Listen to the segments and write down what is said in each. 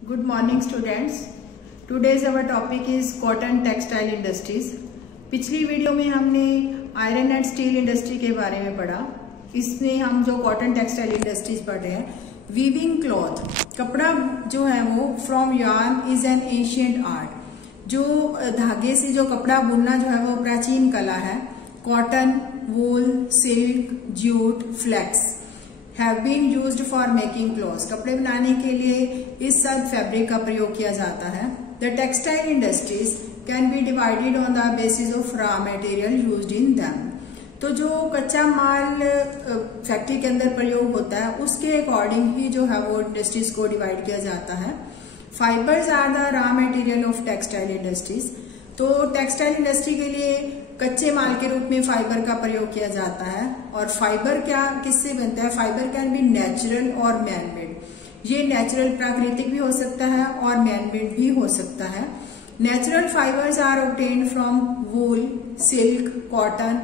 Good morning students. Today's our topic is cotton textile industries. पिछली video में हमने iron and steel industry के बारे में पढ़ा. इसमें हम जो कॉटन टेक्सटाइल इंडस्ट्रीज पढ़ रहे हैं, वीविंग क्लॉथ, कपड़ा जो है वो from yarn is an ancient art. जो धागे से जो कपड़ा बुनना जो है वो प्राचीन कला है. Cotton, wool, silk, jute, flax have been used for making clothes. कपड़े बनाने के लिए इस सब फैब्रिक का प्रयोग किया जाता है. The textile industries can be divided on the basis of raw material used in them. तो जो कच्चा माल फैक्ट्री के अंदर प्रयोग होता है उसके अकॉर्डिंग ही जो है वो इंडस्ट्रीज को डिवाइड किया जाता है. Fibres are the raw material of textile industries. तो टेक्सटाइल इंडस्ट्री के लिए कच्चे माल के रूप में फाइबर का प्रयोग किया जाता है. और फाइबर क्या किससे बनता है? फाइबर कैन बी नेचुरल और मैन मेड. ये नेचुरल प्राकृतिक भी हो सकता है और मैन मेड भी हो सकता है. Natural fibres are obtained from wool, silk, cotton,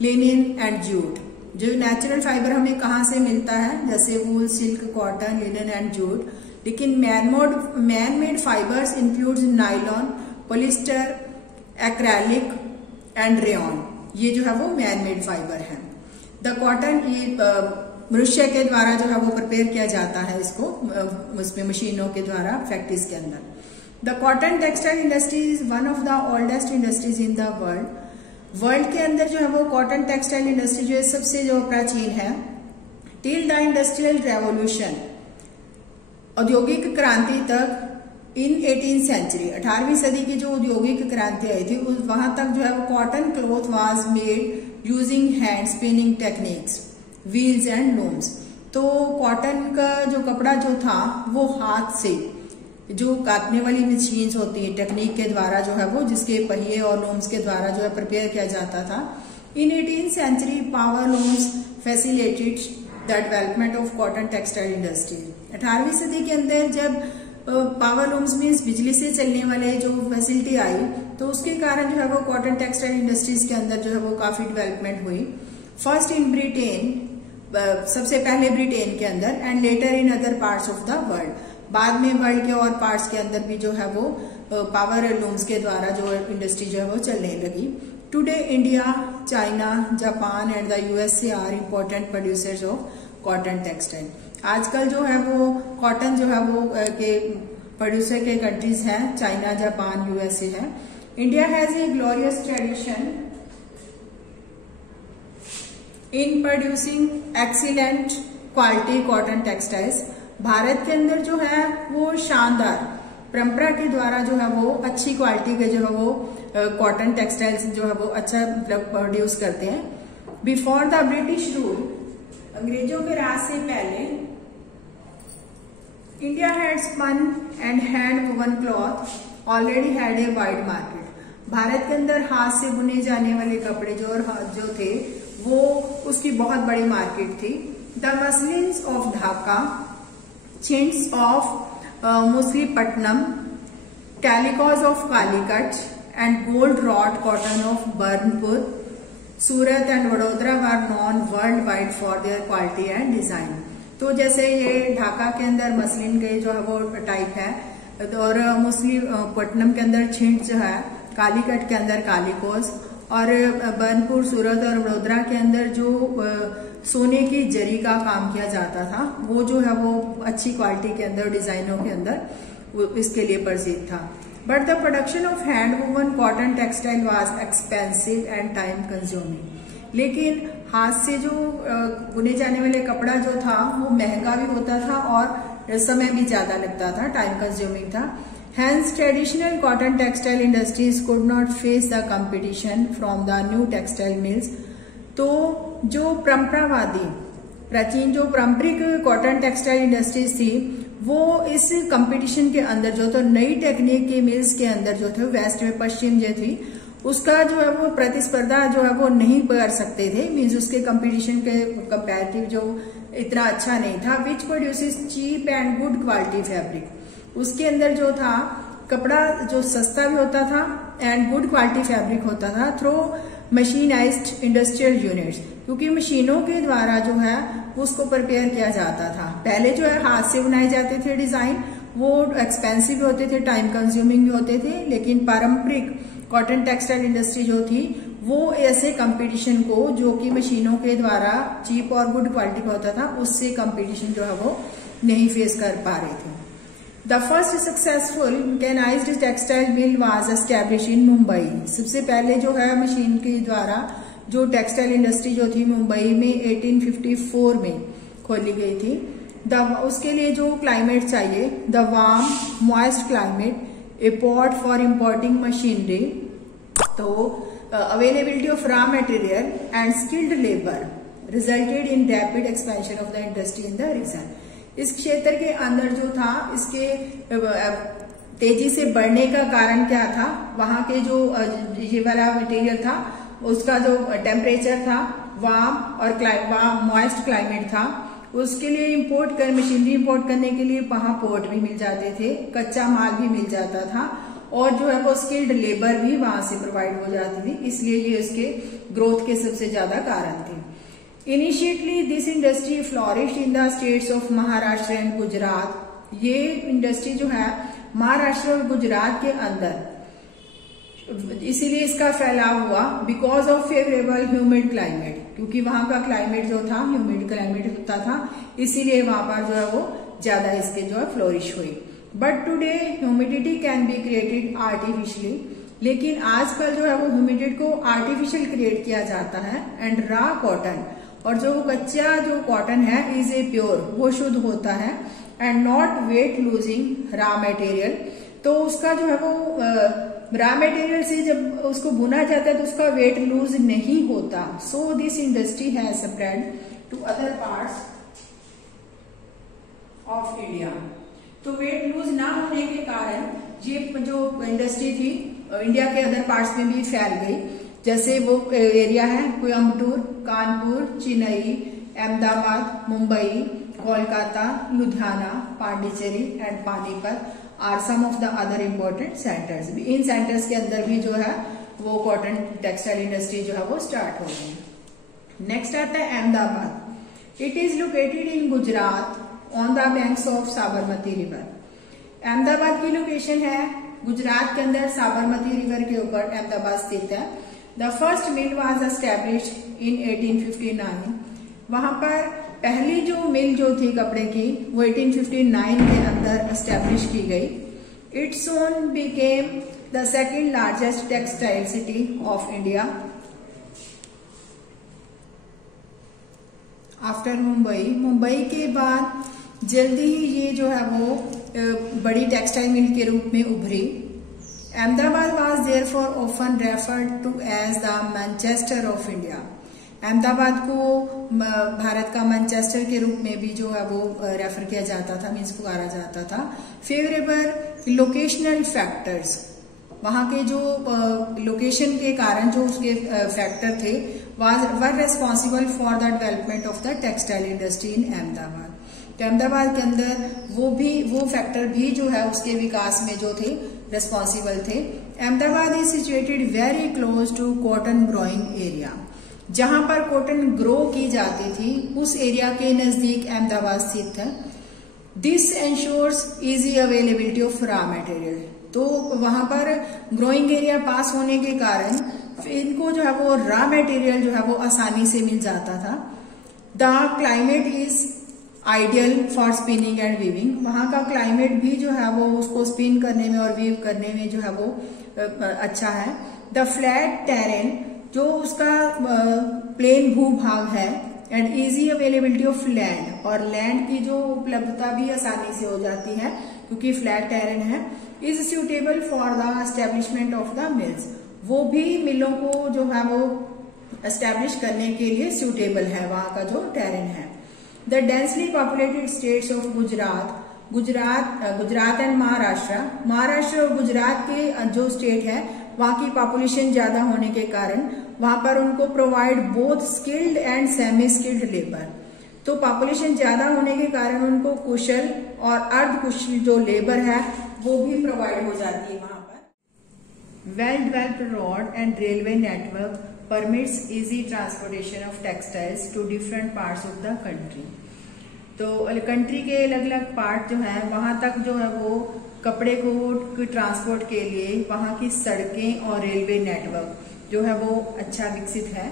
linen and jute. जो नेचुरल फाइबर हमें कहाँ से मिलता है? जैसे wool, silk, cotton, linen and jute. लेकिन man made fibres includes nylon, polyester, acrylic and rayon. ये जो है वो मैन मेड फाइबर है. द कॉटन ये मनुष्य के द्वारा जो है वो प्रिपेयर किया जाता है इसको उसमें मशीनों के द्वारा फैक्ट्रीज के अंदर. The cotton textile industry is one of the oldest industries in the world. World के अंदर जो है वो कॉटन टेक्सटाइल इंडस्ट्री जो है सबसे जो प्राचीन है. टिल द इंडस्ट्रियल रेवोल्यूशन, औद्योगिक क्रांति तक, इन 18th सेंचुरी, 18वीं सदी की जो औद्योगिक क्रांति आई थी वहां तक जो है वो cotton cloth was made using hand spinning techniques, wheels and looms. तो कॉटन का जो कपड़ा जो था वो हाथ से जो काटने वाली मशीन्स होती है टेक्निक के द्वारा जो है वो जिसके पहिए और लूम्स के द्वारा जो है प्रिपेयर किया जाता था. In 18th century power looms facilitated the development of cotton textile industry. 18वीं सदी के अंदर जब पावर लूम्स मीन्स बिजली से चलने वाले जो फैसिलिटी आई तो उसके कारण जो है वो कॉटन टेक्सटाइल इंडस्ट्रीज के अंदर जो है वो काफी डेवलपमेंट हुई. फर्स्ट इन ब्रिटेन, सबसे पहले ब्रिटेन के अंदर, and later in other parts of the world. बाद में वर्ल्ड के और पार्ट्स के अंदर भी जो है वो पावर लूम्स के द्वारा जो इंडस्ट्री जो है वो चलने लगी. Today India, China, Japan and the USA are important producers of cotton textile. आजकल जो है वो कॉटन जो है वो के प्रोड्यूसर के कंट्रीज हैं चाइना, जापान, यूएसए है. India has a glorious tradition in producing excellent quality cotton textiles. Bharat के अंदर जो है वो शानदार परंपरा के द्वारा जो है वो अच्छी क्वालिटी के जो है वो कॉटन टेक्सटाइल्स जो है वो अच्छा प्रोड्यूस करते हैं. बिफोर द ब्रिटिश रूल, अंग्रेजों के राज से पहले, India had spun and hand woven cloth already had a wide market. Bharat के अंदर हाथ से बुने जाने वाले कपड़े जो थे वो उसकी बहुत बड़ी मार्केट थी. The muslins of Dhaka, chintz of Masulipatnam, calicos of Calicut and gold rod cotton of Burnpur, Surat and Vadodara were known worldwide for their quality and design. तो जैसे ये ढाका के अंदर मसलिन के जो है वो टाइप है और मुसलीपट्टनम के अंदर छिंट जो है, कालीकट के अंदर कालीकोस और बर्नपुर, सूरत और वडोदरा के अंदर जो सोने की जरी का काम किया जाता था वो जो है वो अच्छी क्वालिटी के अंदर डिजाइनों के अंदर इसके लिए प्रसिद्ध था. But the production of hand woven cotton textile was expensive and time consuming. लेकिन हाथ से जो बुने जाने वाले कपड़ा जो था वो महंगा भी होता था और समय भी ज्यादा लगता था, टाइम कंज्यूमिंग था. Hence, traditional cotton textile industries could not face the competition from the new textile mills. तो जो परंपरावादी प्राचीन जो पारंपरिक कॉटन टेक्सटाइल इंडस्ट्रीज थी वो इस कंपटीशन के अंदर जो तो नई टेक्निक के मिल्स के अंदर जो थे वेस्ट में पश्चिम जो थी उसका जो है वो प्रतिस्पर्धा जो है वो नहीं कर सकते थे. मीन्स उसके कंपटीशन के कंपैरेटिव जो इतना अच्छा नहीं था. Which produces cheap and good quality fabric. उसके अंदर जो था कपड़ा जो सस्ता भी होता था एंड गुड क्वालिटी फैब्रिक होता था थ्रू मशीनाइज्ड इंडस्ट्रियल यूनिट्स. क्योंकि मशीनों के द्वारा जो है उसको प्रिपेयर किया जाता था. पहले जो है हाथ से बनाए जाते थे डिजाइन वो एक्सपेंसिव भी होते थे, टाइम कंज्यूमिंग भी होते थे, लेकिन पारंपरिक कॉटन टेक्सटाइल इंडस्ट्री जो थी वो ऐसे कंपटीशन को, जो कि मशीनों के द्वारा चीप और गुड क्वालिटी का होता था, उससे कंपटीशन जो है वो नहीं फेस कर पा रहे थे। The first successful mechanised textile mill was establish in Mumbai. सबसे पहले जो है मशीन के द्वारा जो टेक्सटाइल इंडस्ट्री जो थी मुंबई में 1854 में खोली गई थी। उसके लिए जो क्लाइमेट चाहिए, the warm moist climate, a port for importing machinery, तो availability of raw material and skilled labour resulted in rapid expansion of the industry in the region. इस क्षेत्र के अंदर जो था, इसके तेजी से बढ़ने का कारण क्या था, वहां के जो ये वाला मटेरियल था उसका जो टेम्परेचर था, वार्म और मॉइस्ट क्लाइमेट था, उसके लिए मशीनरी इंपोर्ट करने के लिए वहां पोर्ट भी मिल जाते थे, कच्चा माल भी मिल जाता था, और जो है वो स्किल्ड लेबर भी वहां से प्रोवाइड हो जाती थी। इसलिए ये उसके ग्रोथ के सबसे ज्यादा कारण थे। Initially this industry flourished in the states of Maharashtra and Gujarat. ये इंडस्ट्री जो है महाराष्ट्र और गुजरात के अंदर, इसीलिए इसका फैलाव हुआ because of favourable humid climate, क्योंकि वहां का क्लाइमेट जो था ह्यूमिड क्लाइमेट होता था, इसीलिए वहां पर जो है वो ज्यादा इसके जो है फ्लोरिश हुई। But today humidity can be created artificially, लेकिन आजकल जो है वो ह्यूमिडिटी को आर्टिफिशियल क्रिएट किया जाता है। एंड रॉ कॉटन, और जो कच्चा जो कॉटन है इज ए प्योर, वो शुद्ध होता है, and not weight losing raw material. तो उसका जो है वो रॉ मटेरियल से जब उसको बुना जाता है तो उसका वेट लूज नहीं होता। So this industry has spread to other parts of India. तो वेट लूज ना होने के कारण ये जो इंडस्ट्री थी इंडिया के अदर पार्ट्स में भी फैल गई। जैसे वो एरिया है Coimbatore, Kanpur, Chennai, Ahmedabad, Mumbai, Kolkata, Ludhiana, Pondicherry and Panipat are some of the other important centres. इन सेंटर्स के अंदर भी जो है वो कॉटन टेक्सटाइल इंडस्ट्री जो है वो स्टार्ट हो गई। नेक्स्ट आता है Ahmedabad. It is located in Gujarat on the banks of Sabarmati river. Ahmedabad की लोकेशन है गुजरात के अंदर, साबरमती रिवर के ऊपर अहमदाबाद स्थित है। The first mill was established in 1859। वहां पर पहली जो मिल जो थी कपड़े की वो 1859 के अंदर एस्टैब्लिश की गई। It soon became the second largest textile city of India after Mumbai. Mumbai के बाद जल्दी ही ये जो है वो बड़ी टेक्सटाइल मिल के रूप में उभरी। Ahmedabad was therefore often referred to as the Manchester of India. Ahmedabad को भारत का मैनचेस्टर के रूप में भी जो है वो रेफर किया जाता था, मीन्स पुकारा जाता था। फेवरेबल लोकेशनल फैक्टर्स, वहां के जो लोकेशन के कारण जो उसके फैक्टर थे were responsible for the development of the textile industry in Ahmedabad. तो अहमदाबाद के अंदर वो फैक्टर भी जो है उसके विकास में जो थे रेस्पॉन्सिबल थे। Ahmedabad is situated very close to cotton growing area. जहां पर कॉटन ग्रो की जाती थी उस एरिया के नजदीक अहमदाबाद स्थित है। This ensures easy availability of raw material. तो वहां पर ग्रोइंग एरिया पास होने के कारण इनको जो है वो रॉ मटेरियल जो है वो आसानी से मिल जाता था। The climate is ideal for spinning and weaving. वहां का क्लाइमेट भी जो है वो उसको स्पिन करने में और वीव करने में जो है वो अच्छा है। द फ्लैट टेरेन, जो उसका प्लेन भूभाग है, and easy availability of land, और लैंड की जो उपलब्धता भी आसानी से हो जाती है क्योंकि फ्लैट टेरेन है। Is suitable for the establishment of the mills. वो भी मिलों को जो है वो एस्टेब्लिश करने के लिए सूटेबल है, वहां का जो टेरेन है। The densely populated states of Gujarat and Maharashtra और गुजरात के जो स्टेट है वहां की पॉपुलेशन ज्यादा होने के कारण वहां पर उनको provide both skilled and semi skilled labour. तो पॉपुलेशन ज्यादा होने के कारण उनको कुशल और अर्ध कुशल जो लेबर है वो भी प्रोवाइड हो जाती है वहां पर। Well developed road and railway network permits easy transportation of textiles to different parts of the country. तो कंट्री के अलग अलग पार्ट जो है वहां तक जो है वो कपड़े को ट्रांसपोर्ट के लिए वहां की सड़कें और रेलवे नेटवर्क जो है वो अच्छा विकसित है,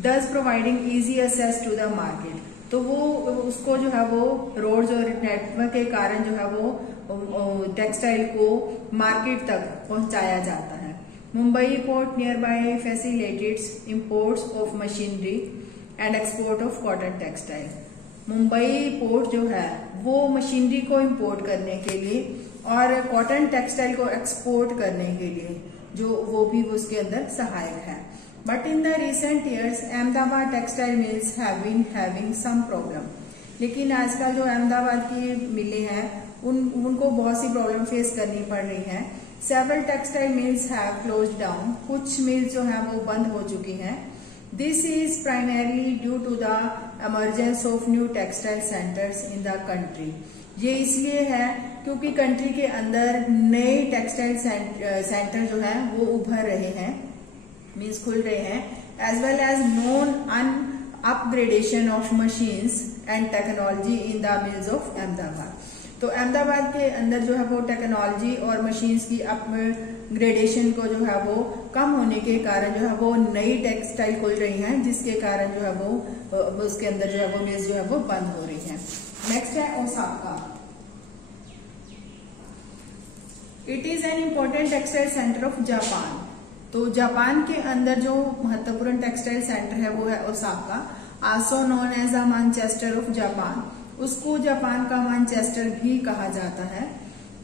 thus providing easy access to the market. तो वो उसको जो है वो रोड्स और नेटवर्क के कारण जो है वो टेक्सटाइल को मार्केट तक पहुंचाया जाता है। Mumbai port near by facilitates imports of machinery and export of cotton textile. Mumbai port जो है वो मशीनरी को इंपोर्ट करने के लिए और कॉटन टेक्सटाइल को एक्सपोर्ट करने के लिए जो वो भी उसके अंदर सहायक है। But in the recent years Ahmedabad textile mills have been having some problem. लेकिन आजकल जो अहमदाबाद की मिलें हैं उनको बहुत सी प्रॉब्लम फेस करनी पड़ रही है। Several textile mills have closed down, कुछ मिल्स जो है वो बंद हो चुकी हैं। This is primarily due to the emergence of new textile centres in the country. ये इसलिए है क्योंकि कंट्री के अंदर नए टेक्सटाइल सेंटर जो है वो उभर रहे हैं, मीन्स खुल रहे हैं, as well as non upgradation of machines and technology in the mills of Ahmedabad. तो अहमदाबाद के अंदर जो है वो टेक्नोलॉजी और मशीन्स की अपग्रेडेशन को जो है वो कम होने के कारण जो है वो नई टेक्सटाइल खुल रही हैं, जिसके कारण जो है वो उसके अंदर जो है वो मिल्स जो है वो बंद हो रही हैं। नेक्स्ट है Osaka. It is an important textile centre of Japan. तो जापान के अंदर जो महत्वपूर्ण टेक्सटाइल सेंटर है वो है Osaka, also known as the Manchester of Japan. उसको जापान का मैनचेस्टर भी कहा जाता है।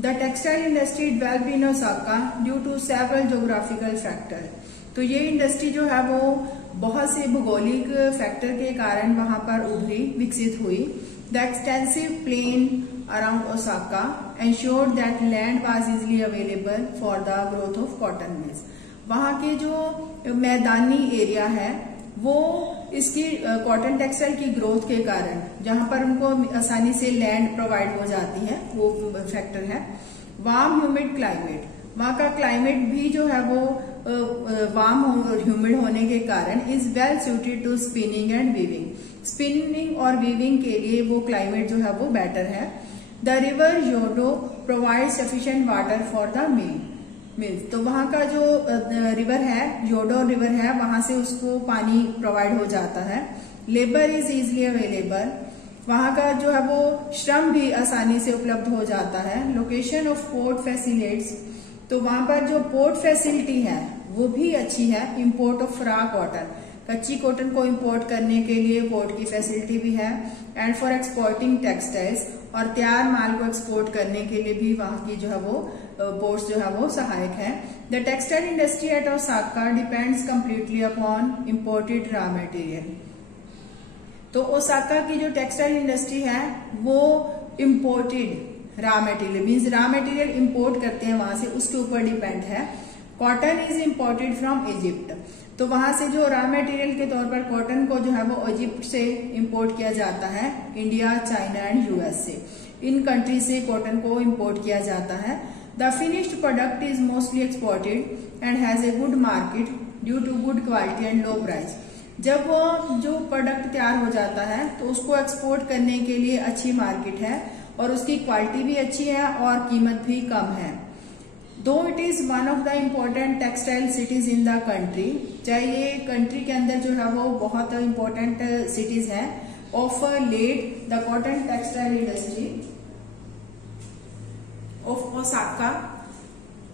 The textile industry developed in Osaka due to several geographical factor. तो ये इंडस्ट्री जो है वो बहुत से भौगोलिक फैक्टर के कारण वहां पर उभरी, विकसित हुई। The extensive plain around Osaka ensured that land was easily available for the growth of cotton mills। वहाँ के जो मैदानी एरिया है वो इसकी कॉटन टेक्सटाइल की ग्रोथ के कारण जहां पर उनको आसानी से लैंड प्रोवाइड हो जाती है, वो फैक्टर है। वार्म ह्यूमिड क्लाइमेट, वहाँ का क्लाइमेट भी जो है वो वार्म और ह्यूमिड होने के कारण is well suited to spinning and weaving. Spinning और वीविंग के लिए वो क्लाइमेट जो है वो बेटर है। The river Yodo provide sufficient water for the mills. तो वहां का जो रिवर है, योडो रिवर है, वहां से उसको पानी प्रोवाइड हो जाता है। लेबर इज इजिली अवेलेबल, वहां का जो है वो श्रम भी आसानी से उपलब्ध हो जाता है। लोकेशन ऑफ पोर्ट फैसिलिटीज, तो वहां पर जो पोर्ट फैसिलिटी है वो भी अच्छी है। इंपोर्ट ऑफ रॉ कॉटन, कच्ची कॉटन को इंपोर्ट करने के लिए पोर्ट की फैसिलिटी भी है। एंड फॉर एक्सपोर्टिंग टेक्सटाइल्स, और तैयार माल को एक्सपोर्ट करने के लिए भी वहां की जो है वो पोर्ट्स जो है वो सहायक है। The textile industry at Osaka depends completely upon imported raw material. तो ओसाका की जो टेक्सटाइल इंडस्ट्री है वो imported raw material, means raw material import करते हैं वहां से, उसके ऊपर डिपेंड है। Cotton is imported from Egypt, तो वहां से जो रॉ मटेरियल के तौर पर कॉटन को जो है वो इजिप्ट से इंपोर्ट किया जाता है। इंडिया, चाइना एंड यूएस से, इन कंट्री से कॉटन को इंपोर्ट किया जाता है। The finished product is mostly exported and has a good market due to good quality and low price. जब वो जो प्रोडक्ट तैयार हो जाता है तो उसको एक्सपोर्ट करने के लिए अच्छी मार्केट है और उसकी क्वालिटी भी अच्छी है और कीमत भी कम है। Though it is one of the important textile cities in the country, चाहे ये कंट्री के अंदर जो है वो बहुत इम्पोर्टेंट सिटीज है। Of late the cotton textile industry of Osaka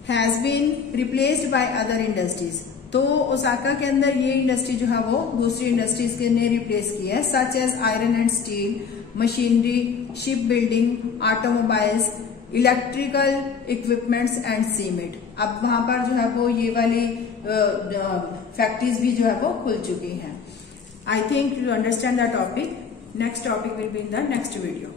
has been replaced by other industries. तो ओसाका के अंदर ये इंडस्ट्री जो है वो दूसरी इंडस्ट्रीज के ने रिप्लेस की है, such as iron and steel, machinery, shipbuilding, automobiles, electrical equipments and cement. अब वहां पर जो है वो ये वाली फैक्ट्रीज भी जो है वो खुल चुकी हैं। I think you understand the topic. Next topic will be in the next video.